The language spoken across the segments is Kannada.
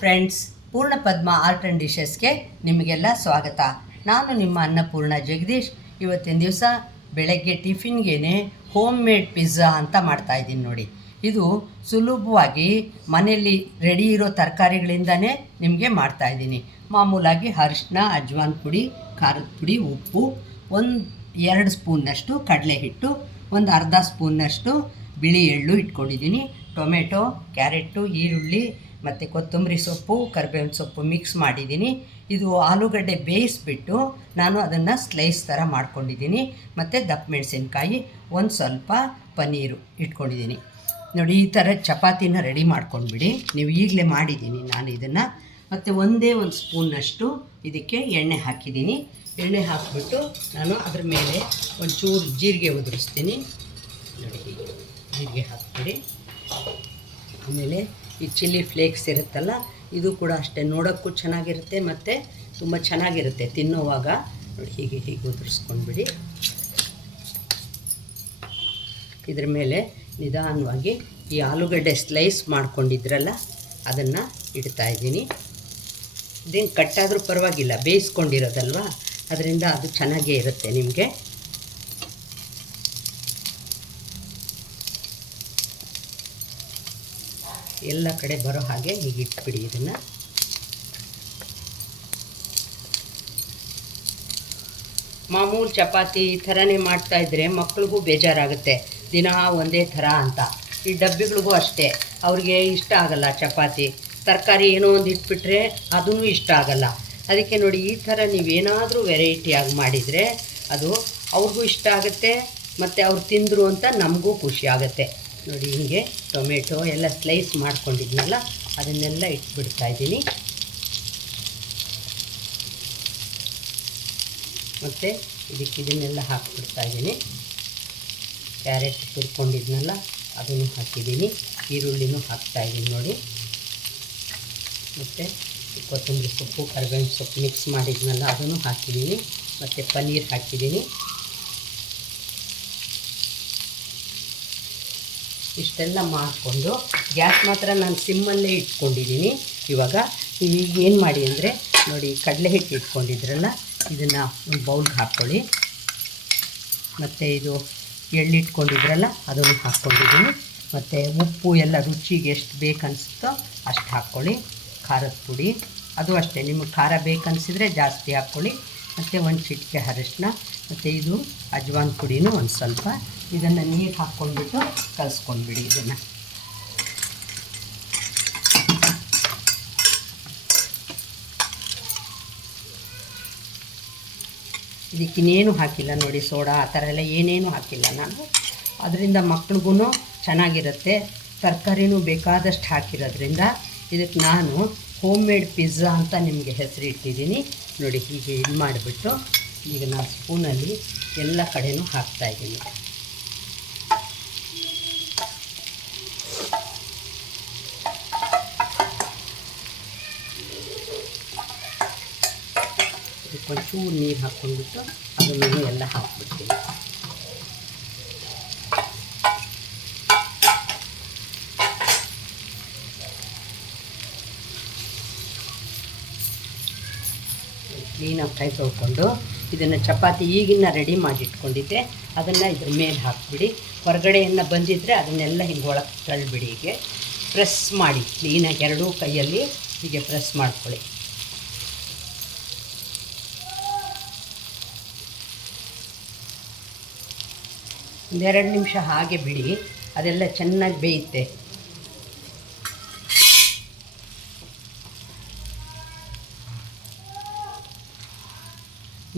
ಫ್ರೆಂಡ್ಸ್ ಪೂರ್ಣ ಪದ್ಮ ಆರ್ಟ್ ಆ್ಯಂಡ್ ಡಿಶಸ್ಗೆ ನಿಮಗೆಲ್ಲ ಸ್ವಾಗತ. ನಾನು ನಿಮ್ಮ ಅನ್ನಪೂರ್ಣ ಜಗದೀಶ್. ಇವತ್ತಿನ ದಿವಸ ಬೆಳಗ್ಗೆ ಟಿಫಿನ್ಗೇನೆ ಹೋಮ್ ಮೇಡ್ ಪಿಜ್ಜಾ ಅಂತ ಮಾಡ್ತಾಯಿದ್ದೀನಿ ನೋಡಿ. ಇದು ಸುಲಭವಾಗಿ ಮನೆಯಲ್ಲಿ ರೆಡಿ ಇರೋ ತರಕಾರಿಗಳಿಂದನೇ ನಿಮಗೆ ಮಾಡ್ತಾಯಿದ್ದೀನಿ ಮಾಮೂಲಾಗಿ ಅರಿಶಿನ ಅಜ್ವಾನ್ ಪುಡಿ, ಖಾರದ ಪುಡಿ, ಉಪ್ಪು, ಒಂದು ಎರಡು ಸ್ಪೂನ್ನಷ್ಟು ಕಡಲೆ ಹಿಟ್ಟು ಒಂದು ಅರ್ಧ ಸ್ಪೂನ್ನಷ್ಟು ಬಿಳಿ ಎಳ್ಳು ಇಟ್ಕೊಂಡಿದ್ದೀನಿ. ಟೊಮೆಟೊ, ಕ್ಯಾರೆಟು, ಈರುಳ್ಳಿ ಮತ್ತು ಕೊತ್ತಂಬರಿ ಸೊಪ್ಪು, ಕರಿಬೇವಿನ ಸೊಪ್ಪು ಮಿಕ್ಸ್ ಮಾಡಿದ್ದೀನಿ. ಇದು ಆಲೂಗಡ್ಡೆ ಬೇಯಿಸಿಬಿಟ್ಟು ನಾನು ಅದನ್ನು ಸ್ಲೈಸ್ ಥರ ಮಾಡ್ಕೊಂಡಿದ್ದೀನಿ. ಮತ್ತು ದಪ್ಪ ಮೆಣಸಿನ್ಕಾಯಿ ಒಂದು ಸ್ವಲ್ಪ ಪನ್ನೀರು ಇಟ್ಕೊಂಡಿದ್ದೀನಿ. ನೋಡಿ, ಈ ಥರ ಚಪಾತಿನ ರೆಡಿ ಮಾಡ್ಕೊಂಡ್ಬಿಡಿ. ನೀವು ಈಗಲೇ ಮಾಡಿದ್ದೀನಿ ನಾನು ಇದನ್ನು. ಮತ್ತು ಒಂದೇ ಒಂದು ಸ್ಪೂನಷ್ಟು ಇದಕ್ಕೆ ಎಣ್ಣೆ ಹಾಕಿದ್ದೀನಿ. ಎಣ್ಣೆ ಹಾಕಿಬಿಟ್ಟು ನಾನು ಅದ್ರ ಮೇಲೆ ಒಂಚೂರು ಜೀರಿಗೆ ಉದುರಿಸ್ತೀನಿ. ನೋಡಿ, ಜೀರಿಗೆ ಹಾಕ್ಬಿಡಿ. ಆಮೇಲೆ ಈ ಚಿಲ್ಲಿ ಫ್ಲೇಕ್ಸ್ ಇರುತ್ತಲ್ಲ, ಇದು ಕೂಡ ಅಷ್ಟೇ. ನೋಡೋಕ್ಕೂ ಚೆನ್ನಾಗಿರುತ್ತೆ ಮತ್ತು ತುಂಬ ಚೆನ್ನಾಗಿರುತ್ತೆ ತಿನ್ನೋವಾಗ. ನೋಡಿ, ಹೀಗೆ ಹೀಗೆ ಉದುರಿಸ್ಕೊಂಡ್ಬಿಡಿ. ಇದ್ರ ಮೇಲೆ ನಿಧಾನವಾಗಿ ಈ ಆಲೂಗಡ್ಡೆ ಸ್ಲೈಸ್ ಮಾಡ್ಕೊಂಡಿದ್ರಲ್ಲ, ಅದನ್ನು ಇಡ್ತಾ ಇದ್ದೀನಿ. ಇದೇನು ಕಟ್ಟಾದರೂ ಪರವಾಗಿಲ್ಲ, ಬೇಯಿಸ್ಕೊಂಡಿರೋದಲ್ವ? ಅದರಿಂದ ಅದು ಚೆನ್ನಾಗೇ ಇರುತ್ತೆ ನಿಮಗೆ. ಎಲ್ಲ ಕಡೆ ಬರೋ ಹಾಗೆ ಹೀಗೆ ಇಟ್ಬಿಡಿ ಇದನ್ನು. ಮಾಮೂಲು ಚಪಾತಿ ಈ ಥರನೇ ಮಾಡ್ತಾಯಿದ್ರೆ ಮಕ್ಳಿಗೂ ಬೇಜಾರಾಗುತ್ತೆ. ದಿನ ಒಂದೇ ಥರ ಅಂತ. ಈ ಡಬ್ಬಿಗಳಿಗೂ ಅಷ್ಟೇ. ಅವ್ರಿಗೆ ಇಷ್ಟ ಆಗಲ್ಲ ಚಪಾತಿ. ತರಕಾರಿ ಏನೋ ಒಂದು ಇಟ್ಬಿಟ್ರೆ ಅದೂ ಇಷ್ಟ ಆಗಲ್ಲ. ಅದಕ್ಕೆ ನೋಡಿ ಈ ಥರ ನೀವೇನಾದರೂ ವೆರೈಟಿಯಾಗಿ ಮಾಡಿದರೆ ಅದು ಅವ್ರಿಗೂ ಇಷ್ಟ ಆಗುತ್ತೆ, ಮತ್ತು ಅವ್ರು ತಿಂದರು ಅಂತ ನಮಗೂ ಖುಷಿ ಆಗುತ್ತೆ. ನೋಡಿ ಹೀಗೆ ಟೊಮೆಟೊ ಎಲ್ಲ ಸ್ಲೈಸ್ ಮಾಡ್ಕೊಂಡಿದ್ನಲ್ಲ, ಅದನ್ನೆಲ್ಲ ಇಟ್ಬಿಡ್ತಾ ಇದ್ದೀನಿ. ಮತ್ತು ಇದಕ್ಕೆ ಇದನ್ನೆಲ್ಲ ಹಾಕ್ಬಿಡ್ತಾ ಇದ್ದೀನಿ. ಕ್ಯಾರೆಟ್ ತುರ್ಕೊಂಡಿದ್ನಲ್ಲ ಅದನ್ನು ಹಾಕಿದ್ದೀನಿ. ಈರುಳ್ಳಿನೂ ಹಾಕ್ತಾಯಿದ್ದೀನಿ ನೋಡಿ. ಮತ್ತು ಕೊತ್ತಂಬರಿ ಸೊಪ್ಪು, ಕರಿಬೇವಿನ ಸೊಪ್ಪು ಮಿಕ್ಸ್ ಮಾಡಿದ್ನಲ್ಲ, ಅದನ್ನು ಹಾಕಿದ್ದೀನಿ. ಮತ್ತು ಪನ್ನೀರ್ ಹಾಕಿದ್ದೀನಿ. ಇಷ್ಟೆಲ್ಲ ಮಾಡಿಕೊಂಡು ಗ್ಯಾಸ್ ಮಾತ್ರ ನಾನು ಸಿಮ್ಮಲ್ಲೇ ಇಟ್ಕೊಂಡಿದ್ದೀನಿ. ಇವಾಗ ಈಗ ಏನು ಮಾಡಿ ಅಂದರೆ ನೋಡಿ ಕಡಲೆ ಹಿಟ್ಟು ಇಟ್ಕೊಂಡಿದ್ರಲ್ಲ, ಇದನ್ನು ಒಂದು ಬೌಲ್ಗೆ ಹಾಕ್ಕೊಳ್ಳಿ ಮತ್ತು ಇದು ಎಳ್ಳಿಟ್ಕೊಂಡಿದ್ರಲ್ಲ ಅದನ್ನು ಹಾಕ್ಕೊಂಡಿದ್ದೀನಿ ಮತ್ತು ಉಪ್ಪು ಎಲ್ಲ ರುಚಿಗೆ ಎಷ್ಟು ಬೇಕನ್ನಿಸುತ್ತೋ ಅಷ್ಟು ಹಾಕ್ಕೊಳ್ಳಿ ಖಾರದ ಪುಡಿ. ಅದು ಅಷ್ಟೇ, ನಿಮಗೆ ಖಾರ ಬೇಕನ್ನಿಸಿದ್ರೆ ಜಾಸ್ತಿ ಹಾಕ್ಕೊಳ್ಳಿ ಮತ್ತು ಒಂದು ಚಿಟಿಕೆ ಅರಿಶಿನ ಮತ್ತು ಇದು ಅಜ್ವಾನ್ ಪುಡಿನೂ ಒಂದು ಸ್ವಲ್ಪ. ಇದನ್ನು ನೀರು ಹಾಕ್ಕೊಂಡ್ಬಿಟ್ಟು ಕಲಸ್ಕೊಂಡ್ಬಿಡಿ ಇದನ್ನು. ಇದಕ್ಕಿನ್ನೇನು ಹಾಕಿಲ್ಲ ನೋಡಿ ಸೋಡಾ, ಆ ಥರ ಎಲ್ಲ ಏನೇನು ಹಾಕಿಲ್ಲ ನಾನು. ಅದರಿಂದ ಮಕ್ಳಿಗೂ ಚೆನ್ನಾಗಿರುತ್ತೆ. ತರಕಾರಿನೂ ಬೇಕಾದಷ್ಟು ಹಾಕಿರೋದ್ರಿಂದ ಇದಕ್ಕೆ ನಾನು ಹೋಮ್ ಮೇಡ್ ಪಿಜ್ಜಾ ಅಂತ ನಿಮಗೆ ಹೆಸರು ಇಟ್ಟಿದ್ದೀನಿ. ನೋಡಿ, ಹೀಗೆ ಇದು ಮಾಡಿಬಿಟ್ಟು ಈಗ ನಾನು ಸ್ಪೂನಲ್ಲಿ ಎಲ್ಲ ಕಡೆನೂ ಹಾಕ್ತಾ ಇದ್ದೀನಿ. ಒಂಚೂರು ನೀರು ಹಾಕ್ಕೊಂಡ್ಬಿಟ್ಟು ಅದನ್ನು ಎಲ್ಲ ಹಾಕ್ಬಿಡ್ತೀನಿ. ಕ್ಲೀನಾಗಿ ಕೈ ತೊಳ್ಕೊಂಡು ಇದನ್ನು ಚಪಾತಿ ಈಗಿನ ರೆಡಿ ಮಾಡಿ ಇಟ್ಕೊಂಡಿದ್ದೆ ಅದನ್ನು ಇದ್ರ ಮೇಲೆ ಹಾಕ್ಬಿಡಿ. ಹೊರಗಡೆಯನ್ನು ಬಂದಿದ್ದರೆ ಅದನ್ನೆಲ್ಲ ಹಿಂಗೆ ಒಳಗೆ ತಳ್ಳಿಬಿಡಿ ಹೀಗೆ. ಪ್ರೆಸ್ ಮಾಡಿ. ಕ್ಲೀನಾಗಿ ಎರಡೂ ಕೈಯಲ್ಲಿ ಹೀಗೆ ಪ್ರೆಸ್ ಮಾಡ್ಕೊಳ್ಳಿ. ಒಂದೆರಡು ನಿಮಿಷ ಹಾಗೆ ಬಿಡಿ. ಅದೆಲ್ಲ ಚೆನ್ನಾಗಿ ಬೇಯುತ್ತೆ.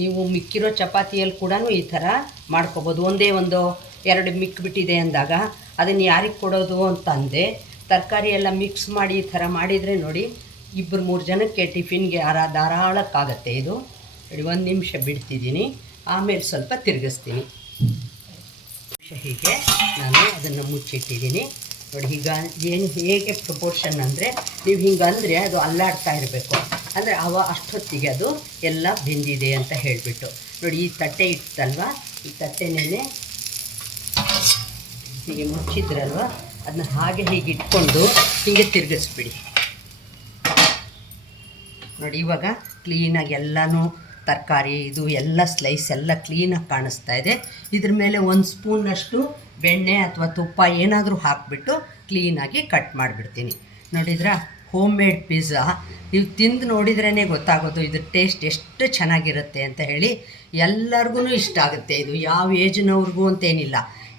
ನೀವು ಮಿಕ್ಕಿರೋ ಚಪಾತಿಯಲ್ಲಿ ಕೂಡ ಈ ಥರ ಮಾಡ್ಕೋಬೋದು. ಒಂದೇ ಒಂದು ಎರಡು ಮಿಕ್ಕಿಬಿಟ್ಟಿದೆ ಅಂದಾಗ ಅದನ್ನು ಯಾರಿಗೆ ಕೊಡೋದು ಅಂತ ಅಂದೆ ತರಕಾರಿ ಎಲ್ಲ ಮಿಕ್ಸ್ ಮಾಡಿ ಈ ಥರ ಮಾಡಿದರೆ ನೋಡಿ ಇಬ್ಬರು ಮೂರು ಜನಕ್ಕೆ ಟಿಫಿನ್ಗೆ ಆರ ಧಾರಾಳಕ್ಕಾಗತ್ತೆ ಇದು. ನೋಡಿ, ಒಂದು ನಿಮಿಷ ಬಿಡ್ತಿದ್ದೀನಿ. ಆಮೇಲೆ ಸ್ವಲ್ಪ ತಿರುಗಿಸ್ತೀನಿ. ಹೀಗೆ ನಾನು ಅದನ್ನು ಮುಚ್ಚಿಟ್ಟಿದ್ದೀನಿ. ನೋಡಿ, ಈಗ ಏನು ಹೇಗೆ ಪ್ರಪೋರ್ಷನ್ ಅಂದರೆ, ನೀವು ಹಿಂಗೆ ಅಂದರೆ ಅದು ಅಲ್ಲಾಡ್ತಾ ಇರಬೇಕು. ಅಂದರೆ ಅವ ಅಷ್ಟೊತ್ತಿಗೆ ಅದು ಎಲ್ಲ ಬೆಂದಿದೆ ಅಂತ ಹೇಳಿಬಿಟ್ಟು. ನೋಡಿ, ಈ ತಟ್ಟೆ ಇತ್ತಲ್ವ? ಈ ತಟ್ಟೆನೇ ಹೀಗೆ ಮುಚ್ಚಿದ್ರಲ್ವ? ಅದನ್ನ ಹಾಗೆ ಹೀಗೆ ಇಟ್ಕೊಂಡು ಹೀಗೆ ತಿರುಗಿಸ್ಬಿಡಿ. ನೋಡಿ, ಇವಾಗ ಕ್ಲೀನಾಗಿ ಎಲ್ಲನೂ ತರಕಾರಿ, ಇದು ಎಲ್ಲ ಸ್ಲೈಸ್ ಎಲ್ಲ ಕ್ಲೀನಾಗಿ ಕಾಣಿಸ್ತಾ ಇದೆ. ಇದ್ರ ಮೇಲೆ ಒಂದು ಸ್ಪೂನಷ್ಟು ಬೆಣ್ಣೆ ಅಥವಾ ತುಪ್ಪ ಏನಾದರೂ ಹಾಕಿಬಿಟ್ಟು ಕ್ಲೀನಾಗಿ ಕಟ್ ಮಾಡಿಬಿಡ್ತೀನಿ. ನೋಡಿದ್ರಾ? ಹೋಮ್ ಮೇಡ್ ಪಿಜ್ಜಾ ನೀವು ತಿಂದು ನೋಡಿದ್ರೇ ಗೊತ್ತಾಗೋದು ಇದ್ರ ಟೇಸ್ಟ್ ಎಷ್ಟು ಚೆನ್ನಾಗಿರುತ್ತೆ ಅಂತ ಹೇಳಿ. ಎಲ್ಲರಿಗೂ ಇಷ್ಟ ಆಗುತ್ತೆ ಇದು. ಯಾವ ಏಜ್ನವ್ರಿಗೂ ಅಂತೇನಿಲ್ಲ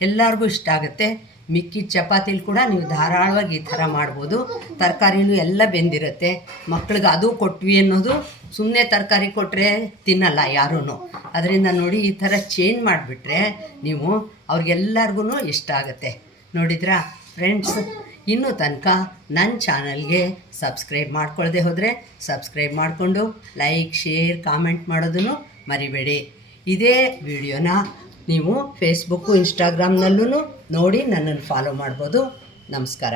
ಎಲ್ಲರಿಗೂ ಇಷ್ಟ ಆಗುತ್ತೆ. ಮಿಕ್ಕಿ ಚಪಾತಿಲಿ ಕೂಡ ನೀವು ಧಾರಾಳವಾಗಿ ಈ ಥರ ಮಾಡ್ಬೋದು. ತರಕಾರಿನೂ ಎಲ್ಲ ಬೆಂದಿರುತ್ತೆ. ಮಕ್ಳಿಗೆ ಅದು ಕೊಟ್ವಿ ಅನ್ನೋದು ಸುಮ್ಮನೆ ತರಕಾರಿ ಕೊಟ್ಟರೆ ತಿನ್ನಲ್ಲ ಯಾರೂ ಅದರಿಂದ ನೋಡಿ ಈ ಥರ ಚೇಂಜ್ ಮಾಡಿಬಿಟ್ರೆ ನೀವು ಅವ್ರಿಗೆಲ್ಲರಿಗೂ ಇಷ್ಟ ಆಗುತ್ತೆ. ನೋಡಿದ್ರಾ? ಫ್ರೆಂಡ್ಸ್ ಇನ್ನೂ ತನಕ ನನ್ನ ಚಾನಲ್ಗೆ ಸಬ್ಸ್ಕ್ರೈಬ್ ಮಾಡ್ಕೊಳ್ಳದೆ ಹೋದರೆ ಸಬ್ಸ್ಕ್ರೈಬ್ ಮಾಡಿಕೊಂಡು ಲೈಕ್, ಶೇರ್, ಕಾಮೆಂಟ್ ಮಾಡೋದನ್ನು ಮರಿಬೇಡಿ. ಇದೇ ವಿಡಿಯೋನ ನೀವು ಫೇಸ್ಬುಕ್ಕು ಇನ್ಸ್ಟಾಗ್ರಾಮ್ನಲ್ಲೂ ನೋಡಿ ನನ್ನನ್ನು ಫಾಲೋ ಮಾಡ್ಬೋದು. ನಮಸ್ಕಾರ.